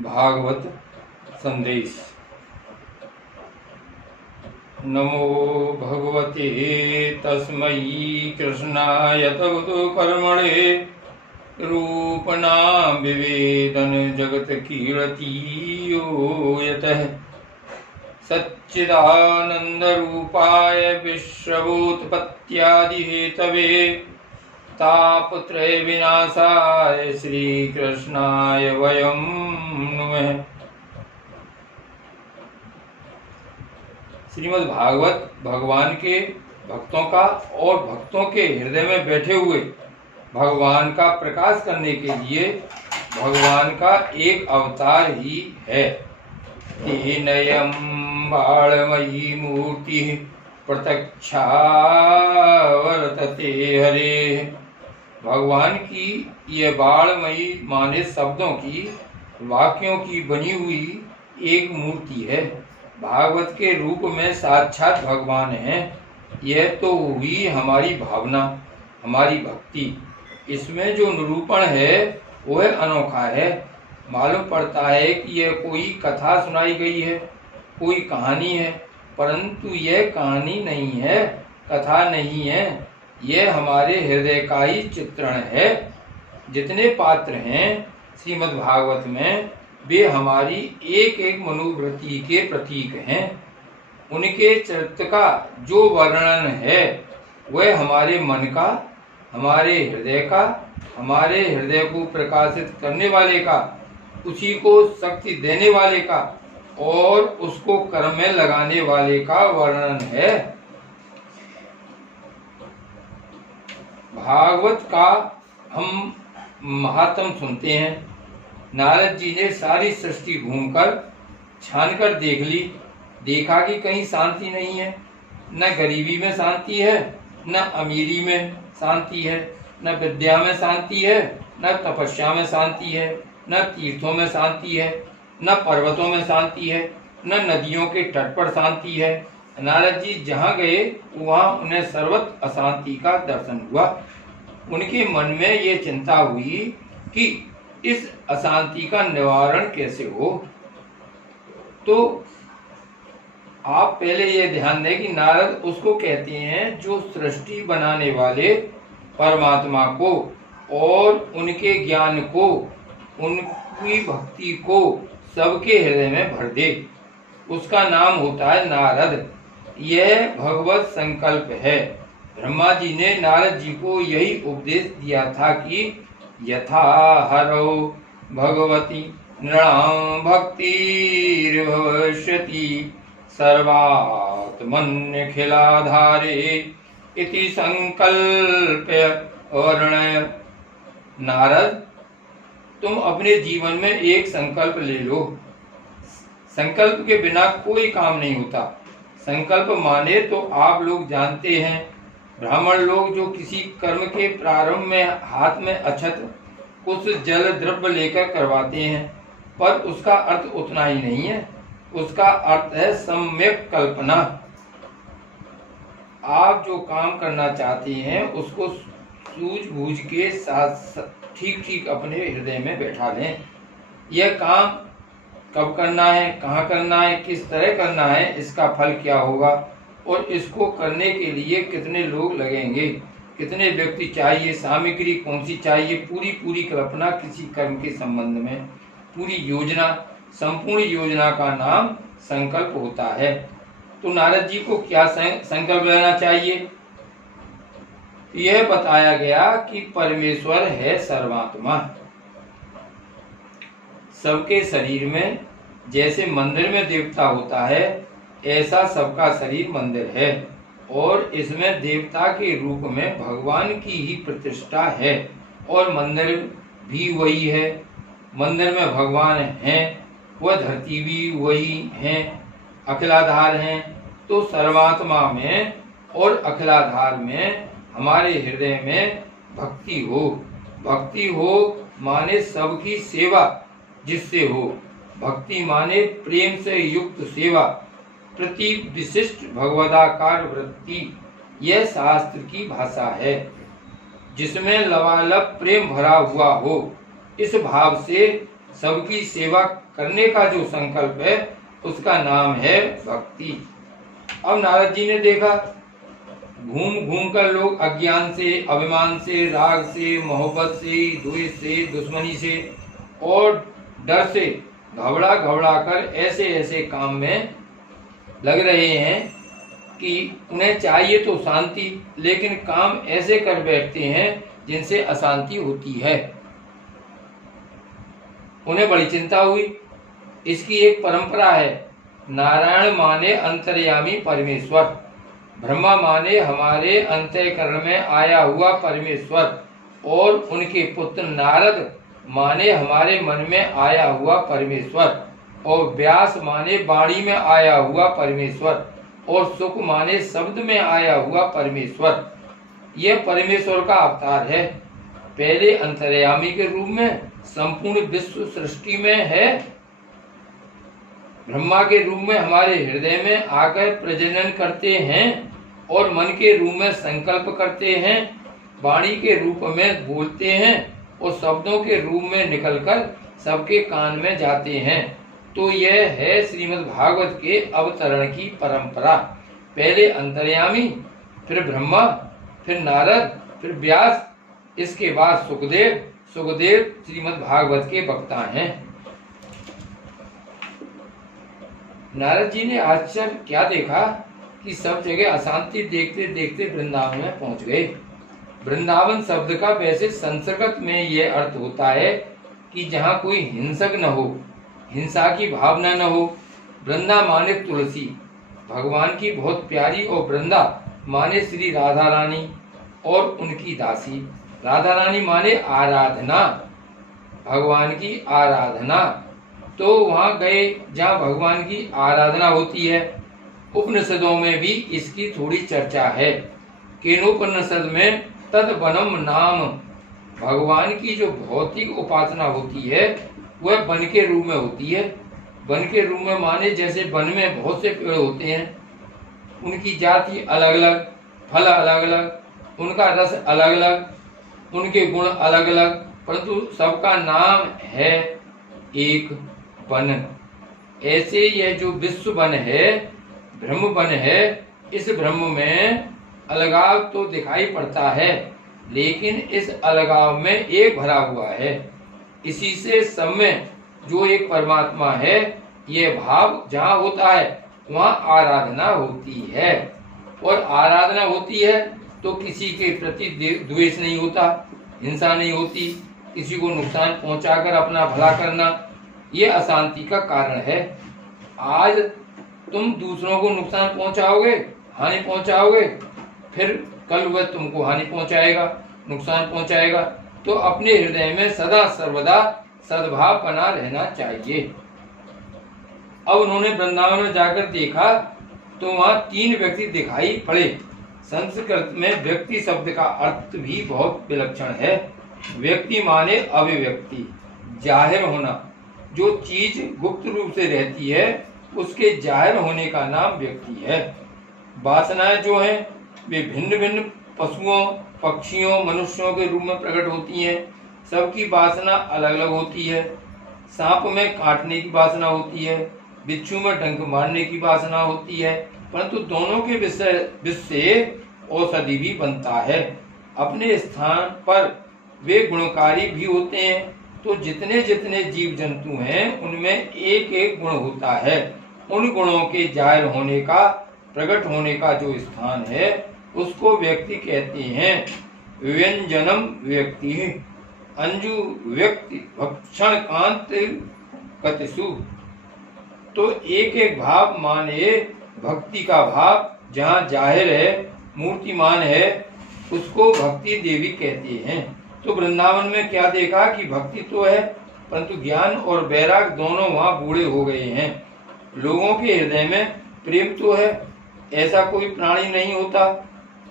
भागवत संदेश। नमो भगवते तस्मै कृष्णाय तवतु कर्मणे रूपनां विवेदन जगत कीर्ति यो यतः सच्चिदानंद रूपाय विश्वोत्पत्त्यादि हेतवे तापत्रय विनाशाय श्री कृष्णाय वयं नुमः। श्रीमद् भागवत भगवान के भक्तों का और भक्तों के हृदय में बैठे हुए भगवान का प्रकाश करने के लिए भगवान का एक अवतार ही है। तेनयं बालमयी मूर्ति प्रत्यक्षा वर्तते हरे। भगवान की ये बाणमयी माने शब्दों की वाक्यों की बनी हुई एक मूर्ति है। भागवत के रूप में साक्षात भगवान है। यह तो हुई हमारी भावना, हमारी भक्ति। इसमें जो निरूपण है वह अनोखा है। मालूम पड़ता है कि यह कोई कथा सुनाई गई है, कोई कहानी है, परंतु यह कहानी नहीं है, कथा नहीं है। यह हमारे हृदय का ही चित्रण है। जितने पात्र हैं श्रीमद् भागवत में वे हमारी एक एक मनोवृत्ति के प्रतीक हैं। उनके चरित्र का जो वर्णन है वह हमारे मन का, हमारे हृदय का, हमारे हृदय को प्रकाशित करने वाले का, उसी को शक्ति देने वाले का और उसको कर्म में लगाने वाले का वर्णन है। भागवत का हम महात्म सुनते हैं। नारद जी ने सारी सृष्टि घूमकर छानकर देख ली। देखा कि कहीं शांति नहीं है। न गरीबी में शांति है, न अमीरी में शांति है, न विद्या में शांति है, न तपस्या में शांति है, न तीर्थों में शांति है, न पर्वतों में शांति है, न नदियों के तट पर शांति है। नारद जी जहाँ गए वहाँ उन्हें सर्वत्र अशांति का दर्शन हुआ। उनके मन में ये चिंता हुई कि इस अशांति का निवारण कैसे हो। तो आप पहले ये ध्यान दें कि नारद उसको कहते हैं जो सृष्टि बनाने वाले परमात्मा को और उनके ज्ञान को, उनकी भक्ति को सबके हृदय में भर दे। उसका नाम होता है नारद। यह भगवत संकल्प है। ब्रह्मा जी ने नारद जी को यही उपदेश दिया था कि यथा हरो भगवती नृणां भक्तिर्भविष्यति सर्वात्मन्यखिलाधारे इति संकल्प्य वर्णय। नारद, तुम अपने जीवन में एक संकल्प ले लो। संकल्प के बिना कोई काम नहीं होता। संकल्प माने तो आप लोग जानते हैं, ब्राह्मण लोग जो किसी कर्म के प्रारंभ में हाथ में अक्षत कुछ जल द्रव्य लेकर करवाते हैं, पर उसका अर्थ उतना ही नहीं है। उसका अर्थ है सम्यक कल्पना। आप जो काम करना चाहते हैं उसको सूझबूझ के साथ ठीक ठीक अपने हृदय में बैठा लें। यह काम कब करना है, कहाँ करना है, किस तरह करना है, इसका फल क्या होगा और इसको करने के लिए कितने लोग लगेंगे, कितने व्यक्ति चाहिए, सामग्री कौन सी चाहिए, पूरी कल्पना किसी कर्म के संबंध में, पूरी योजना, संपूर्ण योजना का नाम संकल्प होता है। तो नारद जी को क्या संकल्प लेना चाहिए? यह बताया गया कि परमेश्वर है सर्वात्मा। सबके शरीर में जैसे मंदिर में देवता होता है, ऐसा सबका शरीर मंदिर है और इसमें देवता के रूप में भगवान की ही प्रतिष्ठा है और मंदिर भी वही है। मंदिर में भगवान हैं, वह धरती भी वही हैं, अखिलाधार हैं। तो सर्वात्मा में और अखिलाधार में हमारे हृदय में भक्ति हो। भक्ति हो माने सबकी सेवा जिससे हो। भक्ति माने प्रेम से युक्त सेवा, प्रति विशिष्ट भगवदाकार वृत्ति। यह शास्त्र की भाषा है जिसमें लबालब प्रेम भरा हुआ हो। इस भाव से सबकी सेवा करने का जो संकल्प है उसका नाम है भक्ति। अब नारद जी ने देखा घूम घूम कर लोग अज्ञान से, अभिमान से, राग से, मोहब्बत से, द्वेष से, दुश्मनी से और डर से घबरा घबरा कर ऐसे ऐसे काम में लग रहे हैं कि उन्हें चाहिए तो शांति, लेकिन काम ऐसे कर बैठते हैं जिनसे अशांति होती है। उन्हें बड़ी चिंता हुई। इसकी एक परंपरा है, नारायण माने अंतर्यामी परमेश्वर, ब्रह्मा माने हमारे अंतःकरण में आया हुआ परमेश्वर, और उनके पुत्र नारद माने हमारे मन में आया हुआ परमेश्वर, और व्यास माने वाणी में आया हुआ परमेश्वर, और सुख माने शब्द में आया हुआ परमेश्वर। यह परमेश्वर का अवतार है। पहले अंतर्यामी के रूप में संपूर्ण विश्व सृष्टि में है, ब्रह्मा के रूप में हमारे हृदय में आकर प्रजनन करते हैं, और मन के रूप में संकल्प करते हैं, वाणी के रूप में बोलते हैं, और शब्दों के रूप में निकलकर सबके कान में जाते हैं। तो यह है श्रीमद् भागवत के अवतरण की परंपरा। पहले अंतर्यामी, फिर ब्रह्मा, फिर नारद, फिर व्यास, इसके बाद सुखदेव। सुखदेव श्रीमद् भागवत के वक्ता हैं। नारद जी ने आश्चर्य क्या देखा कि सब जगह अशांति देखते देखते वृंदावन में पहुंच गए। वृंदावन शब्द का वैसे संस्कृत में यह अर्थ होता है कि जहाँ कोई हिंसक न हो, हिंसा की भावना न हो। वृंदा माने तुलसी, भगवान की बहुत प्यारी, और वृंदा माने श्री राधा रानी और उनकी दासी। राधा रानी माने आराधना, भगवान की आराधना। तो वहाँ गए जहाँ भगवान की आराधना होती है। उपनिषदों में भी इसकी थोड़ी चर्चा है। केनोपनिषद में तद वनम नाम, भगवान की जो भौतिक उपासना होती है वह वन के रूप में होती है। वन के रूप में माने जैसे वन में बहुत से पेड़ होते हैं, उनकी जाति अलग अलग, फल अलग अलग, उनका रस अलग अलग, उनके गुण अलग अलग, परंतु सबका नाम है एक वन। ऐसे यह जो विश्व वन है, ब्रह्म वन है, इस ब्रह्म में अलगाव तो दिखाई पड़ता है, लेकिन इस अलगाव में एक भरा हुआ है। इसी से सब में जो एक परमात्मा है, यह भाव जहाँ होता है वहाँ आराधना होती है। और आराधना होती है तो किसी के प्रति द्वेष नहीं होता, हिंसा नहीं होती, किसी को नुकसान पहुंचाकर अपना भला करना, ये अशांति का कारण है। आज तुम दूसरों को नुकसान पहुंचाओगे, हानि पहुंचाओगे, फिर कल वह तुमको हानि पहुंचाएगा, नुकसान पहुंचाएगा। तो अपने हृदय में सदा सर्वदा सद्भाव बना रहना चाहिए। अब उन्होंने वृंदावन में जाकर देखा तो वहाँ 3 व्यक्ति दिखाई पड़े। संस्कृत में व्यक्ति शब्द का अर्थ भी बहुत विलक्षण है। व्यक्ति माने अभिव्यक्ति, जाहिर होना। जो चीज गुप्त रूप से रहती है उसके जाहिर होने का नाम व्यक्ति है। वासनाएं जो हैं वे भिन्न भिन्न पशुओं, पक्षियों, मनुष्यों के रूप में प्रकट होती हैं। सबकी वासना अलग अलग होती है। सांप में काटने की वासना होती है, बिच्छू में डंक मारने की वासना होती है, परंतु दोनों के विष से औषधि भी बनता है। अपने स्थान पर वे गुणकारी भी होते हैं। तो जितने जितने जीव जंतु हैं उनमें एक एक गुण होता है। उन गुणों के जाहिर होने का, प्रकट होने का जो स्थान है उसको व्यक्ति कहते हैं। व्यंजनम व्यक्ति, अंजु व्यक्ति भक्षण कांत कतिसु। तो एक एक भाव माने भक्ति का भाव जहाँ जाहिर है, मूर्तिमान है, उसको भक्ति देवी कहते हैं। तो वृंदावन में क्या देखा कि भक्ति तो है, परंतु ज्ञान और वैराग दोनों वहाँ बूढ़े हो गए हैं। लोगों के हृदय में प्रेम तो है, ऐसा कोई प्राणी नहीं होता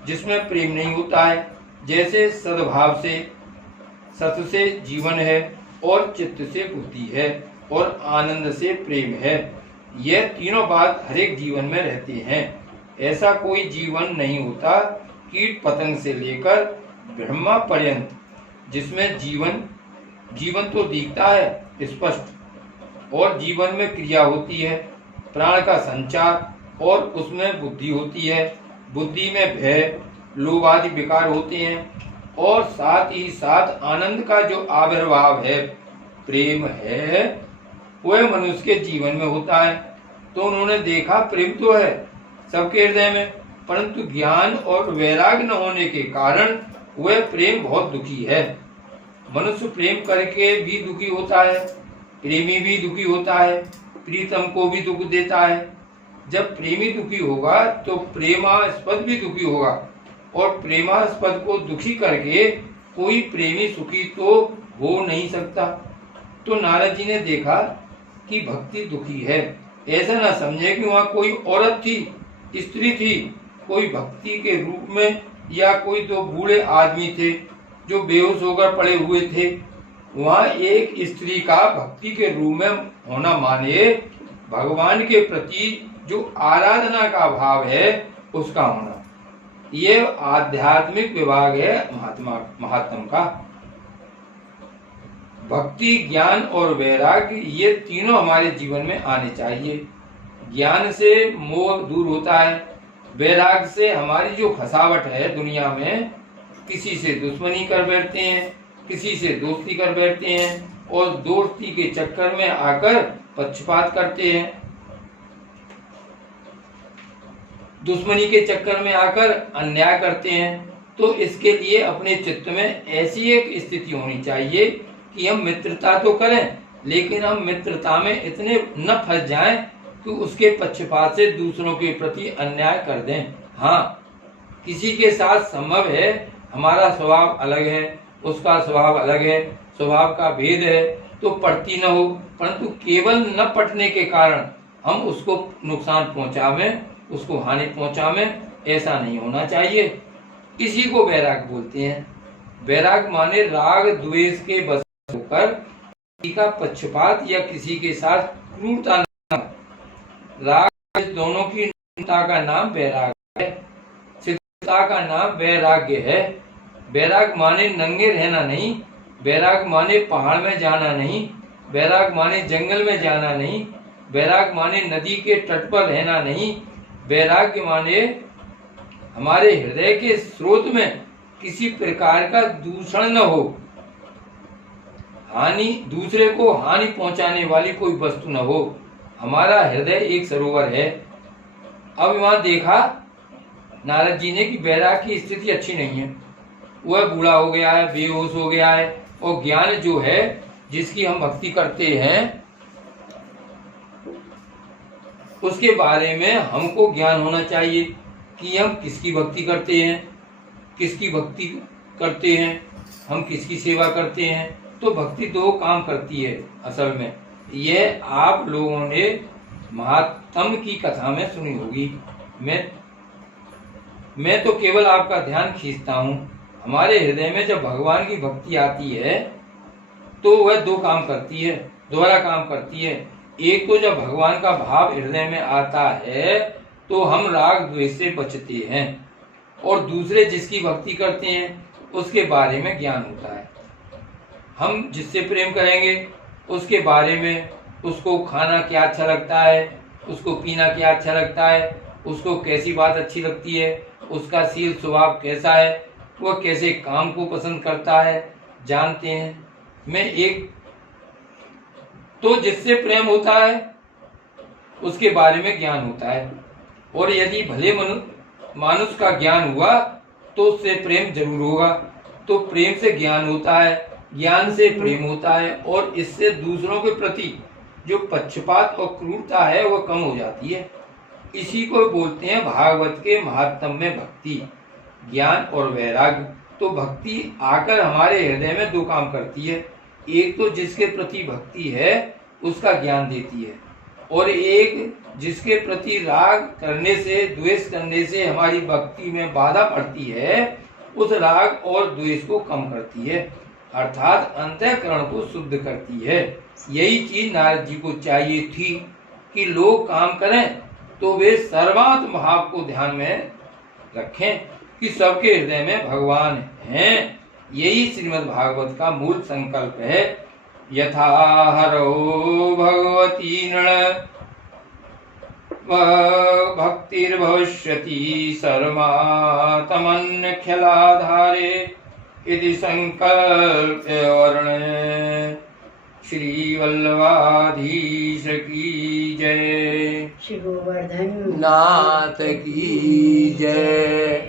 जिसमें प्रेम नहीं होता है। जैसे सद्भाव से, सत से जीवन है, और चित्त से बुद्धि है, और आनंद से प्रेम है। यह तीनों बात हर एक जीवन में रहते हैं। ऐसा कोई जीवन नहीं होता कीट पतंग से लेकर ब्रह्मा पर्यंत जिसमें जीवन तो दिखता है, स्पष्ट और जीवन में क्रिया होती है, प्राण का संचार और उसमें बुद्धि होती है, बुद्धि में भय लोभ आदि विकार होते हैं और साथ ही साथ आनंद का जो आविर्भाव है, प्रेम है, वह मनुष्य के जीवन में होता है। तो उन्होंने देखा प्रेम तो है सबके हृदय में, परंतु ज्ञान और वैराग्य न होने के कारण वह प्रेम बहुत दुखी है। मनुष्य प्रेम करके भी दुखी होता है, प्रेमी भी दुखी होता है, प्रीतम को भी दुख देता है। जब प्रेमी दुखी होगा तो प्रेमास्पद भी दुखी होगा और प्रेमास्पद को दुखी करके कोई प्रेमी सुखी तो हो नहीं सकता। तो नारद जी ने देखा कि भक्ति दुखी है। ऐसा ना समझे कि वहाँ कोई औरत थी, स्त्री थी, कोई भक्ति के रूप में, या कोई दो बूढ़े आदमी थे जो बेहोश होकर पड़े हुए थे। वहाँ एक स्त्री का भक्ति के रूप में होना माने भगवान के प्रति जो आराधना का भाव है उसका होना। ये आध्यात्मिक विभाग है महात्म का। भक्ति, ज्ञान और वैराग्य ये तीनों हमारे जीवन में आने चाहिए। ज्ञान से मोह दूर होता है, वैराग्य से हमारी जो फसावट है दुनिया में, किसी से दुश्मनी कर बैठते हैं, किसी से दोस्ती कर बैठते हैं और दोस्ती के चक्कर में आकर पक्षपात करते हैं, दुश्मनी के चक्कर में आकर अन्याय करते हैं। तो इसके लिए अपने चित्त में ऐसी एक स्थिति होनी चाहिए कि हम मित्रता तो करें, लेकिन हम मित्रता में इतने न फंस जाएं कि उसके पक्षपात से दूसरों के प्रति अन्याय कर दें। हाँ, किसी के साथ संभव है, हमारा स्वभाव अलग है, उसका स्वभाव अलग है, स्वभाव का भेद है, तो पटती न हो, परंतु केवल न पटने के कारण हम उसको नुकसान पहुंचावें, उसको हानि पहुंचावें, ऐसा नहीं होना चाहिए। इसी को वैराग बोलते हैं। वैराग माने राग द्वेष के बस होकर किसी का पक्षपात या किसी के साथ क्रूरता न। राग दोनों की न्यूनता का नाम वैराग है, शिथिलता का नाम वैराग्य है। वैराग माने नंगे रहना नहीं, वैराग माने पहाड़ में जाना नहीं, वैराग माने जंगल में जाना नहीं, वैराग माने नदी के तट पर रहना नहीं, वैराग्य माने हमारे हृदय के स्रोत में किसी प्रकार का दूषण न हो, हानि, दूसरे को हानि पहुंचाने वाली कोई वस्तु न हो। हमारा हृदय एक सरोवर है। अब वहां देखा नारद जी ने कि वैराग की स्थिति अच्छी नहीं है, वह बूढ़ा हो गया है, बेहोश हो गया है, और ज्ञान जो है जिसकी हम भक्ति करते हैं उसके बारे में हमको ज्ञान होना चाहिए कि हम किसकी भक्ति करते हैं, किसकी भक्ति करते हैं, हम किसकी सेवा करते हैं। तो भक्ति दो काम करती है असल में। यह आप लोगों ने महात्म की कथा में सुनी होगी। मैं तो केवल आपका ध्यान खींचता हूँ। हमारे हृदय में जब भगवान की भक्ति आती है तो वह दो काम करती है, दोहरा काम करती है। एक तो जब भगवान का भाव हृदय में आता है तो हम राग द्वेष से बचते हैं, और दूसरे जिसकी भक्ति करते हैं उसके बारे में ज्ञान होता है। हम जिससे प्रेम करेंगे उसके बारे में, उसको खाना क्या अच्छा लगता है, उसको पीना क्या अच्छा लगता है, उसको कैसी बात अच्छी लगती है, उसका शील स्वभाव कैसा है, वह कैसे काम को पसंद करता है, जानते हैं। तो जिससे प्रेम होता है उसके बारे में ज्ञान होता है, और यदि भले मानुष का ज्ञान हुआ तो उससे प्रेम जरूर होगा। तो प्रेम से ज्ञान होता है, ज्ञान से प्रेम होता है, और इससे दूसरों के प्रति जो पक्षपात और क्रूरता है वह कम हो जाती है। इसी को बोलते हैं भागवत के महात्म में भक्ति, ज्ञान और वैराग्य। तो भक्ति आकर हमारे हृदय में दो काम करती है। एक तो जिसके प्रति भक्ति है उसका ज्ञान देती है, और एक जिसके प्रति राग करने से, द्वेष करने से हमारी भक्ति में बाधा पड़ती है, उस राग और द्वेष को कम करती है, अर्थात अंतःकरण को शुद्ध करती है। यही चीज नारद जी को चाहिए थी कि लोग काम करें तो वे सर्वात्म भाव को ध्यान में रखें कि सबके हृदय में भगवान हैं। यही श्रीमद् भागवत का मूल संकल्प है। यथा हरो भगवती नृण भक्तिर्भविष्यति सर्वमातमन्यखिलाधारे इति संकल्प्य वर्णये। श्री वल्लभाधीश की जय। श्री गोवर्धन नाथ की जय।